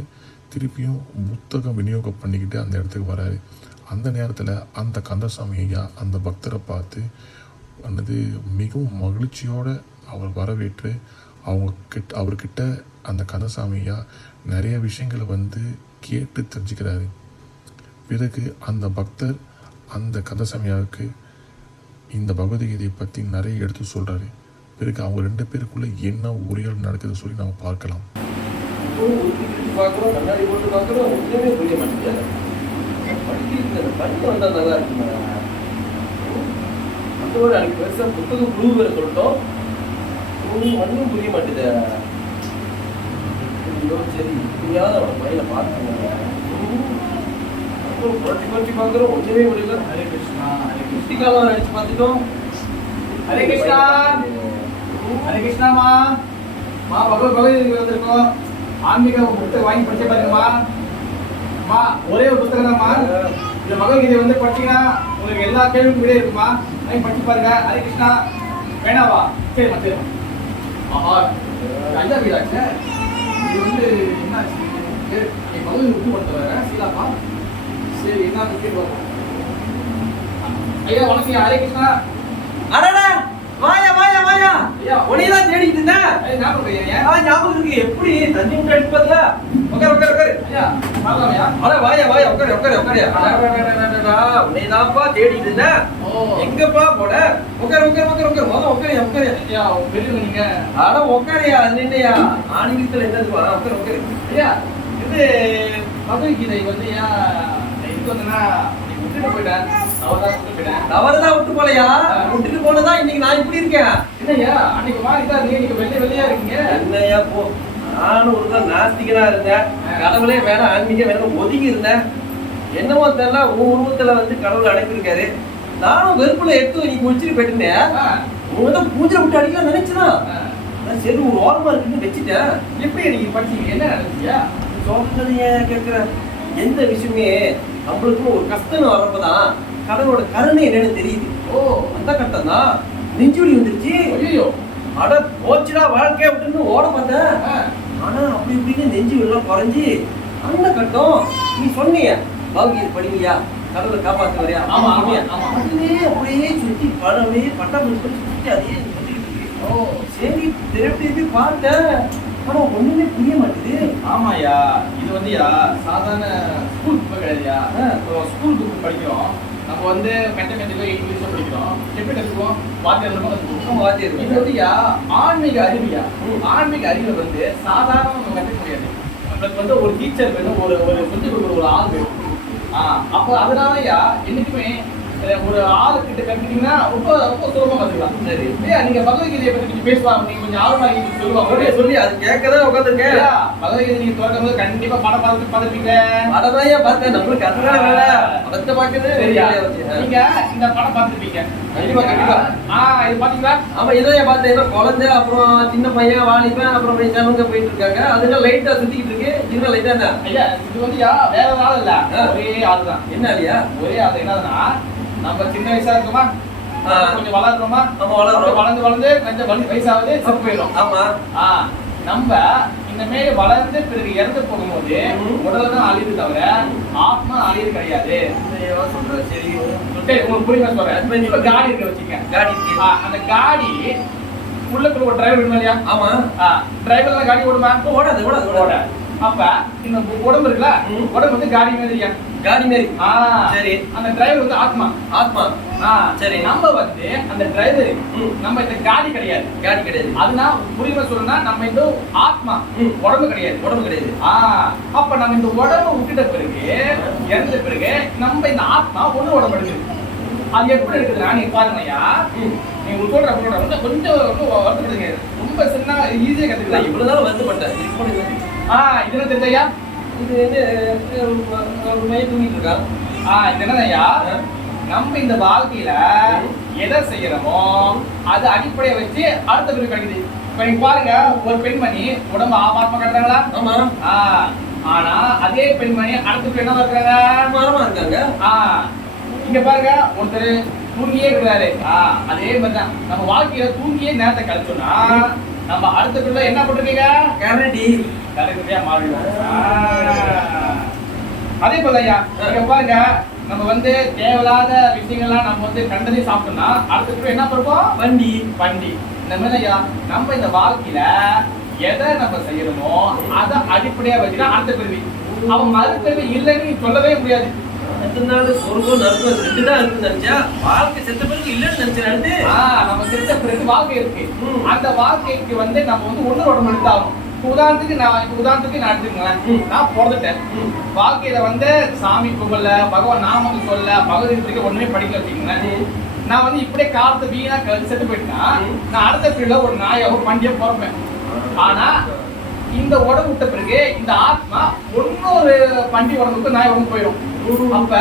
திருப்பியும் புத்தகம் விநியோகம் பண்ணிக்கிட்டு அந்த இடத்துக்கு வராரு. அந்த நேரத்தில் அந்த கந்தசாமி ஐயா அந்த பக்தரை பார்த்து வந்து மிகவும் மகிழ்ச்சியோடு அவர் வரவேற்று அவர்கிட்ட அந்த கந்தசாமி ஐயா நிறைய விஷயங்களை வந்து கேட்டு தெரிஞ்சுக்கிறாரு. பிறகு அந்த பக்தர் அந்த கந்தசாமியாவுக்கு இந்த பகவத்கீதையை பற்றி நிறைய எடுத்து சொல்கிறாரு. பிறகு அவங்க 2 பேருக்குள்ளே என்ன உரையாடல் நடக்குதுன்னு சொல்லி நம்ம பார்க்கலாம். பார்க்குறோம், கண்ணாடி போட்டு பார்க்குறோம், ஒன்றுமே புரிய மாட்டேங்குது. படிக்கிறது படிக்க வந்தால் நல்லா இருக்குமா? மற்றவரை அன்றைக்கி பெருசாக புத்தகம் குழு வேறு சொல்லிட்டோம். ஒன்றும் புரிய மாட்டேது. சரி, இப்படியாவது அவனை பையனை பார்த்தாங்க. அப்புறம் புரட்டி புரட்டி பார்க்குறோம், ஒன்றுமே முடியல. ஹரே கிருஷ்ணா, ஹரே கிருஷ்ணா. கிருஷ்டிகாலாம் நினச்சி பார்த்துட்டோம். ஹரே கிருஷ்ணா, ஹரே கிருஷ்ணாமா. பகவத்கீதை வந்திருக்கோம். ஆன்மீக புத்தகம் வாங்கி படிச்சு பாருங்கம்மா. அம்மா, ஒரே ஒரு புத்தகம் தான்மா. இந்த பகவத்கீதை வந்து படிச்சீங்கன்னா உங்களுக்கு எல்லா கேள்விக்கும் விடை இருக்குமா. வாங்கி படிச்சு பாருங்க. ஹரே கிருஷ்ணா. வேணாவா? சரிம்மா, சரிம்மா. ஆஹா, ஐயா வீடாச்சு. இது வந்து என்னாச்சு? பகவத்கீதை விட்டு கொடுத்த வர சீலாப்பா. சரி, என்ன கேட்டு ஐயா வணக்கம். ஹரே கிருஷ்ணா. அடடா, வாயா வாயா வாயா. உனையெல்லாம் தேடிட்டு இருந்தேன். ஞாபகம் இருக்கு. எப்படி தண்ணி விட்டு அடிப்பதுல? உட்கார் உட்கார் உட்காரு. ஐயா வாங்கலாம்யா. அட வாயா வாயா, உட்காரு உட்காரு உட்காரு. உன்னையதான்ப்பா தேடிட்டு இருந்தேன். எங்கப்பா போட? உட்காரு உட்காரு உட்காரு உட்காரு. முதல்ல உட்காரு உட்காரு. ஐயா பெரியவங்க நீங்க. அட உட்காரியா, நின்னையா ஆணிகத்தில் என்ன உட்காரு உட்காரு. ஐயா இது பகவத்கீதை வந்து இது வந்துன்னா விட்டுட்டு போயிட்டேன். அவர்தான் விட்டு போயிட்டேன். அவர்தான் விட்டு போலையா? விட்டுட்டு போனதா இன்னைக்கு நான் இப்படி இருக்கேன். என்னய்யா அன்னைக்கு மாறிட்டா இருந்தீங்க, நீங்க வெள்ளையா இருக்கீங்க. என்னையா போ, நானும் ஒரு நாஸ்திகனா இருந்தேன். கடவுளே வேணாம், ஆன்மீகம் வேணும் ஒதுங்கி இருந்தேன். என்னமோ தெரியல உன் உருவத்துல வந்து கடவுள் அடைப்பிருக்காரு. நானும் வெறுப்புல எடுத்து நீ குளிச்சுட்டு போயிட்டேன். உங்க தான் பூஜை விட்டு அடிக்கலாம் நினைச்சுனா சரி ஒரு ஓரமா இருக்குன்னு வச்சுட்டேன். எப்படி நீங்க படிச்சீங்க? என்ன நடந்துச்சியா? சொல்றது ஏன் கேட்குற? எந்த விஷயமே நம்மளுக்கு ஒரு கஷ்டம் வர்றப்பதான் கடவுளோட கருணை என்னன்னு தெரியுது. அந்த கட்டம் தான் நெஞ்சுவலி வந்துருச்சு. ஐயோ, அட போச்சுடா வாழ்க்கை அப்படின்னு ஓட பார்த்தேன். ஆனா அப்படி இப்படின்னு நெஞ்சு எல்லாம் குறைஞ்சி அந்த கட்டம் நீ சொன்னீங்க பௌகீத படிவியா கடவுளை காப்பாத்து வரையா? ஆமா, சொன்னியா? ஆமா. அதுவே அப்படியே சுத்தி பழமே பட்டாம்பூச்சி சுத்தி அதே வந்துட்டு இருக்கு. சரி திருப்பி பார்த்தேன். ஆனா ஒண்ணுமே புரிய மாட்டேது. ஆமாயா, இது வந்துயா சாதாரண ஸ்கூல் புக் கிடையாதுயா. ஸ்கூல் புக் படிக்கிறோம், நம்ம வந்து மெத்தமெட்டிக்கோ இங்கிலீஷோ படிக்கிறோம். எப்படி கற்றுக்குவோம்? வாத்தியார் கற்றுக்குவோம். வாத்தியார் இது வந்துயா ஆன்மீக அறிவியா. ஆன்மீக அறிவை வந்து சாதாரண நம்ம கற்றுக்க முடியாது. நம்மளுக்கு வந்து ஒரு டீச்சர் வேணும், ஒரு சொல்லிக் கொடுக்குற ஒரு ஆள் வேணும். அப்போ அதனாலயா என்னைக்குமே ஒரு ஆளுக்கிட்ட கற்றுக்கிட்டீங்கன்னா ரொம்ப ரொம்ப சுலபமா கற்றுக்கலாம். சரி இல்லையா? நீங்க பகவத்கீதையை பற்றி கொஞ்சம் பேசுவாங்க, நீங்க கொஞ்சம் ஆர்வமா சொல்லுவாங்க. சொல்லி அது கேட்கதான் உட்காந்துருக்கேன். பகவத்கீதை நீங்க திறக்கும் போது கண்டிப்பா படம் பார்த்துருப்பீங்க. படமையா பார்த்தேன். நம்மளுக்கு அதனால வேலை படத்தை பார்க்கறது. சரியா? நீங்க இந்த படம் பார்த்துருப்பீங்க. கண்டிப்பா கண்டிப்பா. இது பாத்தீங்களா? ஆமா இதோ ஏன் பார்த்தேன். ஏதோ குழந்தை அப்புறம் சின்ன பையன் வாலிபன் அப்புறம் வயசானவங்க போயிட்டு இருக்காங்க. அதுல லைட்டா சுத்திக்கிட்டு இருக்கு. இதுல லைட்டா என்ன ஐயா, இது வந்து வேற ஒரு ஆள் இல்ல, ஒரே ஆள் தான். என்ன இல்லையா? ஒரே ஆள். என்னதுன்னா நம்ம சின்ன வயசா இருக்குமா, கொஞ்சம் வளர்றோமா, நம்ம வளர்றோம். வளர்ந்து வளர்ந்து கொஞ்சம் வயசாவது செத்து போயிடும். ஆமா நம்ம இனிமே வளர்ந்து பிறகு இறந்து போகும்போது உடல் தான் அழியுது தவிர ஆத்மா அழியுது கிடையாது. சொல்றேன். சரி உங்களுக்கு புரியுமா சொல்றேன்? இப்ப காடி இருக்க வச்சுக்க. காடி அந்த காடி உள்ளுக்குள்ள ஒரு டிரைவர் வேணும் இல்லையா? ஆமா டிரைவர்ல காடி ஓடுமா? ஓடாது ஓடாது ஓட. அப்ப இந்த உடம்பு இருக்குல்ல, உடம்பு வந்து காடி மாதிரி இல்லையா? காடி மாரி. சரி அந்த டிரைவர் வந்து ஆத்மா. ஆத்மா சரி. நம்ம வந்து அந்த டிரைவர், நம்ம இந்த காடி கிடையாது. காடி கிடையாது. அதுனா புரியுமா சொல்லணும்னா நம்ம இந்த ஆத்மா, உடம்பு கிடையாது. உடம்பு கிடையாது. அப்ப நம்ம இந்த உடம்பு விட்டுட்ட பிறகு இறந்த பிறகு நம்ம இந்த ஆத்மா ஒண்ணு உடம்பு எடுக்குது. அது எப்படி இருக்குதுன்னா நீங்க பாருங்கய்யா, நீங்க உங்களுக்கு சொல்ற கொஞ்சம் வருத்தப்படுங்க. ரொம்ப சின்ன ஈஸியா கத்துக்கலாம். இவ்வளவு நாள் வருத்தப்பட்டேன். இதெல்லாம் தெரிஞ்சையா? இது வந்து ஒரு மையம் தூங்கிட்டு இருக்கா. இது என்னதையா, நம்ம இந்த வாழ்க்கையில எதை செய்யறோமோ அது அடிப்படையை வச்சு அடுத்த பிரிவு கிடைக்குது. இப்ப நீங்க பாருங்க, ஒரு பெண்மணி உடம்பு ஆபாத்மா கட்டுறாங்களா? ஆமா. ஆனா அதே பெண்மணி அடுத்த பிரிவு என்ன இருக்கிறாங்க? மரமா இருக்காங்க. இங்க பாருங்க, ஒருத்தர் தூங்கியே இருக்கிறாரு. அதே மாதிரிதான் நம்ம வாழ்க்கையில தூங்கியே நேரத்தை கழிச்சோம்னா நம்ம அடுத்த பிரிவுல என்ன பண்றீங்க? கரடி கரெக்டா மாறிடும். அதே போல ஐயா, நீங்க பாருங்க, நம்ம வந்து தேவையில்லாத விஷயங்கள்லாம் நம்ம வந்து கண்டதே சாப்பிட்டோம்னா அடுத்த என்ன பண்ணுவோம்? வண்டி வண்டி. இந்த மாதிரி ஐயா, நம்ம இந்த வாழ்க்கையில எதை நம்ம செய்யறோமோ அதை அடிப்படையா வச்சுதான் அடுத்த பிறவி. அவன் மறுபிறவி இல்லைன்னு சொல்லவே முடியாது. எத்தனை நாள் சொர்க்கம் நரகம் ரெண்டு தான் இருக்குன்னு நினைச்சா வாழ்க்கை செத்த பிறகு இல்லைன்னு நினைச்சிடாண்டு. நம்ம செத்த பிறகு வாழ்க்கை இருக்கு. அந்த வாழ்க்கைக்கு வந்து நம்ம வந்து ஒண்ணு உடம்பு எடுத்தாகும். உதாரணத்துக்கு நான் எடுத்துக்கங்களேன். நான் பிறந்துட்டேன். வாழ்க்கையில வந்து சாமி புகழ, பகவான் நாமம் சொல்ல, பகவத்கீதை ஒண்ணுமே படிக்கல வச்சுக்கங்களேன். நான் வந்து இப்படியே காலத்தை வீணா கழிச்சு செத்து போயிட்டேன்னா நான் அடுத்த பீரியட்ல ஒரு நாயோ பண்டியோ பிறப்பேன். ஆனா இந்த உடம்பு விட்ட பிறகு இந்த ஆத்மா ஒன்னொரு பண்டி உடம்புக்கு நாய் உடம்பு போயிடும். அப்ப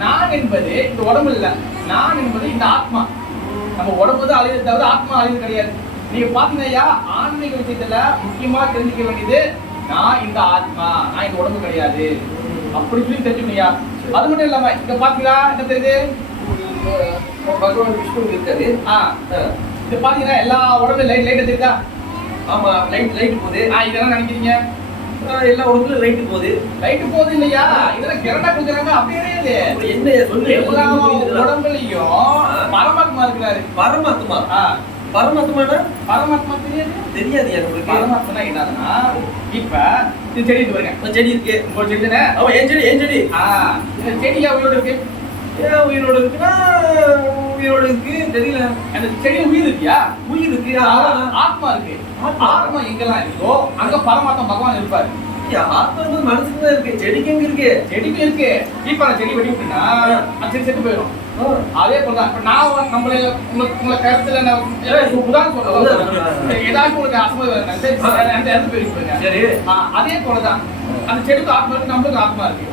நான் என்பது இந்த உடம்பு இல்ல, நான் என்பது இந்த ஆத்மா. நம்ம உடம்பு தான் அழியது தவிர ஆத்மா அழியது கிடையாது. நீங்க பாத்தீங்கன்னா ஆன்மீக விஷயத்துல முக்கியமா தெரிஞ்சுக்க வேண்டியது, நான் இந்த ஆத்மா, நான் இந்த உடம்பு கிடையாது அப்படி சொல்லி தெரிஞ்சுக்கணும்யா. அது மட்டும் இல்லாம இங்க பாத்தீங்களா என்ன தெரியுது? பகவான் விஷ்ணு இருக்காரு. இது பாத்தீங்கன்னா எல்லா உடம்புல லைட் தெரியுதா? ஆமா லைட் போகுது. இதெல்லாம் நினைக்கிறீங்க எல்லா உடம்புல லைட் போகுது. லைட் போகுது இல்லையா? இதெல்லாம் கிரண்டா கொடுக்குறாங்க. அப்படியே என்ன சொல்லு? எல்லா உடம்புலயும் பரமாத்மா இருக்கிறாரு. பரமாத்மா பரமாத்மானா பரமாத்மா தெரியாது? தெரியாது எனக்கு. பரமாத்மா என்னதுன்னா, இப்ப இந்த செடி இருக்கு பாருங்க. செடி இருக்கு. ஒரு செடி தானே? அவன் என் செடி இந்த செடியா உயிரோட இருக்கு? ஏன் உயிரோட இருக்குன்னா உயிரோட இருக்கு தெரியல. அந்த செடி உயிர் இருக்கியா? உயிர் இருக்கு. ஆத்மா இருக்கு. ஆத்மா எங்கெல்லாம் இருக்கோ அங்க பரமாத்மா பகவான் இருப்பாரு. ஆத்மா மனசுக்கு தான் இருக்கு. செடிக்கு எங்க இருக்கு? செடிக்கு இருக்கு. இப்ப அந்த செடி வெட்டி விட்டுனா அந்த செடி செத்து போயிடும். அதே போலதான் இப்ப நான் நம்மள உங்களை கருத்துல உதாரணம் சொல்றேன். ஏதாச்சும் உங்களுக்கு அசம்பவம் இறந்து போயிருப்பீங்க. சரி. அதே போலதான் அந்த செடிக்கு ஆத்மா இருக்கு, நம்மளுக்கு ஆத்மா இருக்கு.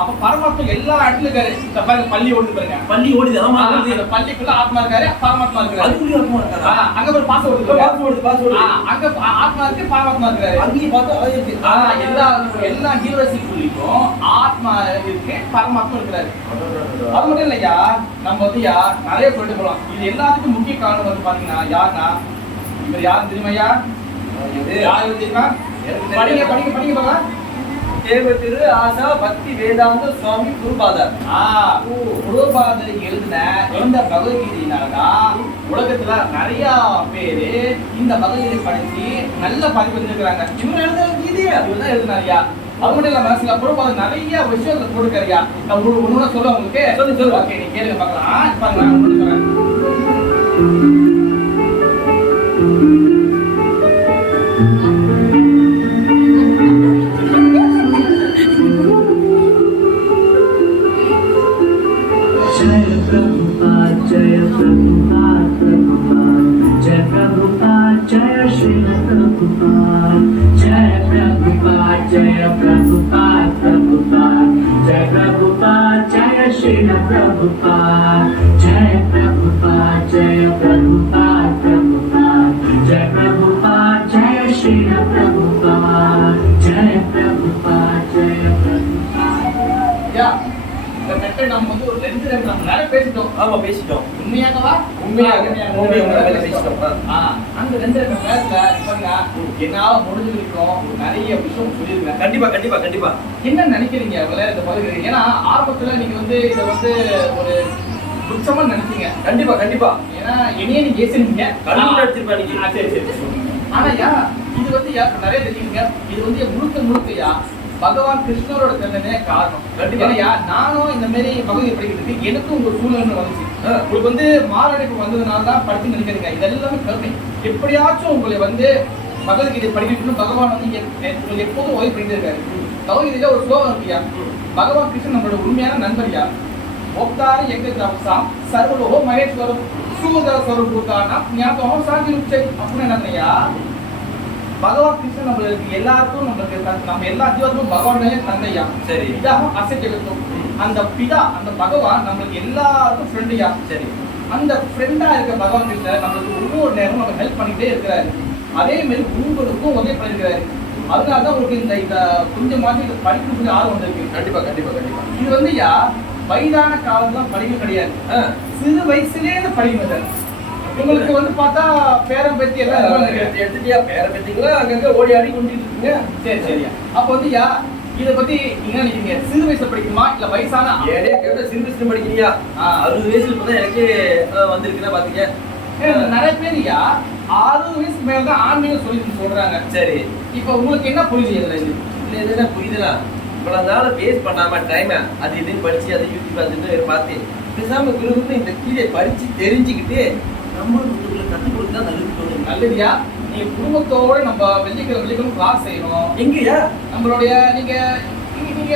அப்ப பரமாத்மா எல்லா இடத்துல இருக்காரு. இந்த பாருங்க பள்ளி ஓடுது பாருங்க. பள்ளி ஓடுது. ஆமா இந்த பள்ளிக்குள்ள ஆத்மா இருக்காரு, பரமாத்மா இருக்காரு. அதுக்குள்ளே ஆத்மா இருக்காரா? அங்க ஒரு பாஸ் ஓடுது. பாஸ் ஓடுது. அங்க ஆத்மா இருக்கு, பரமாத்மா இருக்காரு. அங்கேயும் பார்த்தா அது இருக்கு. எல்லா ஜீவராசிக்குள்ளேயும் ஆத்மா இருக்கு, பரமாத்மா இருக்கிறாரு. அது மட்டும் இல்லையா, நம்ம வந்து நிறைய சொல்லிட்டு போலாம். இது எல்லாத்துக்கும் முக்கிய காரணம் வந்து பாத்தீங்கன்னா யாருன்னா, இவர் யாரு தெரியுமா? யாரு தெரியுமா? படிங்க பாருங்க. தேவ திரு ஆசா பக்தி வேதாந்த சுவாமி குருபாதர். குருபாதர் எழுதின இந்த பகவத்கீதையினாலதான் உலகத்துல நிறைய பேரு இந்த பகவத்கீதை படிச்சு நல்ல பதிவு வந்திருக்கிறாங்க. இவங்க எழுதுற கீதையா இவர்தான் எழுதினாரியா. அது மட்டும் இல்லாம சில குருபாதர் நிறைய விஷயங்களை போட்டுக்காரியா. நான் ஒண்ணு சொல்ல உங்களுக்கு. சொல்லு. ஓகே, நீ கேளுங்க பாக்கலாம். பாருங்க. जय प्रभुपाद जय प्रभुपाद जय श्री प्रभुपाद जय प्रभुपाद जय प्रभुपाद जय प्रभुपाद जय श्री प्रभुपाद जय प्रभुपाद जय प्रभुपाद जय प्रभुपाद जय श्री प्रभुपाद जय प्रभुपाद जय प्रभुपाद. இந்த மெத்தட் நம்ம வந்து ஒரு 2 மணி நேரம் பேசிட்டோம். ஆமா பேசிட்டோம். உண்மையாகவா? உண்மையாக பேசிட்டோம். அந்த 2 மணி நேரத்துல பாருங்க, என்னால முடிஞ்சிருக்கோம் நிறைய விஷயம் சொல்லியிருக்கேன். கண்டிப்பா. என்ன நினைக்கிறீங்க இந்த பகுதி? ஏன்னா ஆரம்பத்துல நீங்க வந்து இதை வந்து ஒரு துச்சமா நினைச்சீங்க. கண்டிப்பா. ஏன்னா என்னையே நீங்க ஏசுனீங்க. கண்ணு எடுத்துருப்பா. சரி. ஆனா இது வந்து நிறைய தெரியுங்க. இது வந்து முழுக்க பகவான் கிருஷ்ணரோட தண்டனை காரணம். கண்டிப்பா நானும் இந்த மாதிரி பகுதியை படிக்கிறதுக்கு எனக்கும் ஒரு சூழ்நிலை வந்துச்சு. உங்களுக்கு வந்து மாரடைப்பு வந்ததுனால தான் படிச்சு நினைக்கிறீங்க. இதெல்லாமே கருணை. எப்படியாச்சும் உங்களை வந்து பகவத்கீதை படிக்கணும்னு பகவான் வந்து உங்களுக்கு எப்போதும் உதவி பண்ணிட்டு இருக்காரு. பகவத்கீதையில ஒரு ஸ்லோகம் இருக்கியா, பகவான் கிருஷ்ணன் நம்மளோட உண்மையான நண்பரியா. ஓப்தாரி எங்காம் சர்வலோக மகேஸ்வரம் சூதர ஸ்வரூபூத்தானா ஞாபகம் சாந்தி உச்சை அப்படின்னு என்னையா, பகவான் கிருஷ்ணன் நம்மளுக்கு எல்லாருக்கும் நம்ம எல்லா ஜீவத்துக்கும் பகவான் தந்தையா. சரி. இதாக அசைக்கணும். அந்த பிதா அந்த பகவான் நம்மளுக்கு எல்லாருக்கும் ஃப்ரெண்டுயா. சரி. அந்த ஃப்ரெண்டா இருக்க பகவான் கிருஷ்ணன் நம்மளுக்கு ஒவ்வொரு நேரமும் நம்ம ஹெல்ப் பண்ணிட்டே இருக்கிறாரு. அதே மாதிரி உங்களுக்கும் உதவி பண்ணிருக்கிறாரு. அதனாலதான் உங்களுக்கு இந்த கொஞ்சம் மாதிரி இதை படிக்கிறது ஆர்வம் வந்திருக்கு. கண்டிப்பா. இது வந்து வயதான காலம்லாம் படிக்க கிடையாது. சிறு வயசுலேயே படிக்கணும். உங்களுக்கு வந்து பார்த்தா பேரம் பத்தி எல்லாம் எடுத்துட்டியா? பேரம் பத்திங்களா அங்கங்க ஓடி ஆடி கொண்டுட்டு இருக்குங்க. சரியா. அப்ப வந்து இத பத்தி நீங்க நினைக்கிறீங்க, சிறு வயசுல படிக்குமா இல்ல வயசான? ஏடே கேட்ட சிறு வயசுல படிக்கிறியா? 60 வயசுல இப்பதான் எனக்கே வந்திருக்குன்னா பாத்தீங்க. நிறைய பேர் 60 வயசுக்கு மேலதான் ஆன்மீகம் சொல்லி சொல்றாங்க. சரி. இப்ப உங்களுக்கு என்ன புரியுது? இல்ல என்ன புரியுதுனா, இவ்வளவு நாள் வேஸ்ட் பண்ணாம டைம் அது இதுன்னு படிச்சு அதை யூடியூப் பார்த்துட்டு பார்த்து பேசாம குருகுன்னு இந்த கீழே படிச்சு தெரிஞ்சுக்கிட்டு நம்மளுக்கு கற்றுக் கொடுத்தா நல்லதுயா. நீங்க குடும்பத்தோட நம்ம வெள்ளிக்கிழமை கிளாஸ் செய்யணும். எங்கயா நம்மளுடைய நீங்க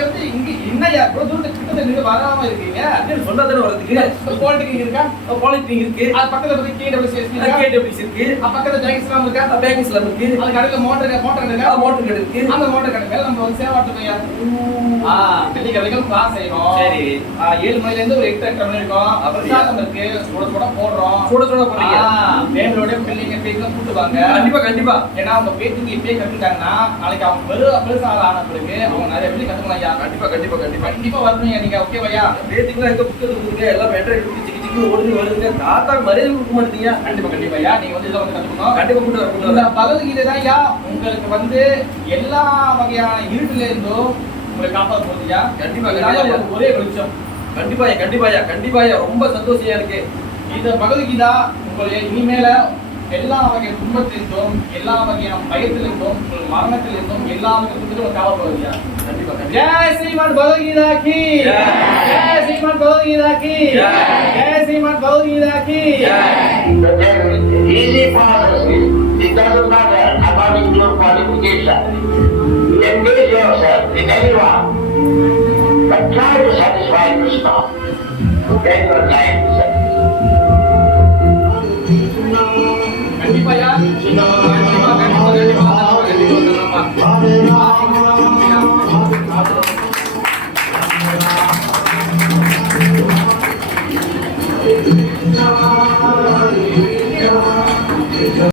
வந்து இங்க என்னையா இவ்வளவு தூரத்துக்கு கிட்ட நீங்க வராம இருக்கீங்க? சொன்னதானே வரதுக்கு பாலிடெக்னிக் இருக்கா? பாலிடெக்னிக் இருக்கு. அது பக்கத்துல வந்து கேடபிள்யூஎஸ் இருக்கு. பக்கத்துல பேங்க் இஸ்லாம் இருக்கா? பேங்க் இஸ்லாம் இருக்கு. அது கடையில மோட்டர் இருக்கா? மோட்டர் கடை இருக்கு. அந்த மோட்டர் கடையில நம்ம வந்து சேவாட்டுமையா வெள்ளிக்கிழமை கிளாஸ் செய்யணும். சரி. 7 மணில இருந்து ஒரு 8 மணி இருக்கும். பிரசாதம் இருக்கு, சுட போடுறோம். சுட போடுறீங்க. ஃபேமிலியோட பிள்ளைங்க பேசினா கூட்டுவாங்க. கண்டிப்பா. ஏன்னா அவங்க பேசிங்க இப்பயே கத்துக்கிட்டாங்கன்னா நாளைக்கு அவங்க பெருசாக ஆன பிறகு அவங்க நிறைய வெளியே கத்துக்கலாம். கண்டிப்பா வரணுங்க. நீங்க ஓகேவையா? பேசிக்கலாம் எங்க புக்கு இருக்குங்க, எல்லாம் பெட்டர் சிக்கி வருதுங்க. தாத்தா மரியாதை கொடுக்க மாட்டீங்க. கண்டிப்பா நீங்க வந்து இதெல்லாம் வந்து கத்துக்கணும். கண்டிப்பா இந்த பகவத்கீதை தான் உங்களுக்கு வந்து எல்லா வகையான இருட்டுல இருந்தும் உங்களை காப்பாற்ற போகுதுயா. கண்டிப்பா ஒரே வெளிச்சம். கண்டிப்பாயா ரொம்ப சந்தோஷமா இருக்கு. இந்த பகவத்கீதா உங்களுடைய இனிமேல எல்லா வகையான துன்பத்திலிருந்தும் எல்லா வகையான பயத்திலிருந்தும் மரணத்திலிருந்தும் எல்லா வகையிலும் காவல்படுவதியா. கண்டிப்பா. ஜெய் ஸ்ரீமத் பகவத்கீதா கி ஜெய். ஸ்ரீமத் பகவத்கீதா கி ஜெய். ஸ்ரீமத் பகவத்கீதா கி easy process. It doesn't matter about your qualification. Engage yourself in anyone, but try to satisfy Krishna. Then your life is கண்டிப்பாயா. கண்டிப்பா Jai Jai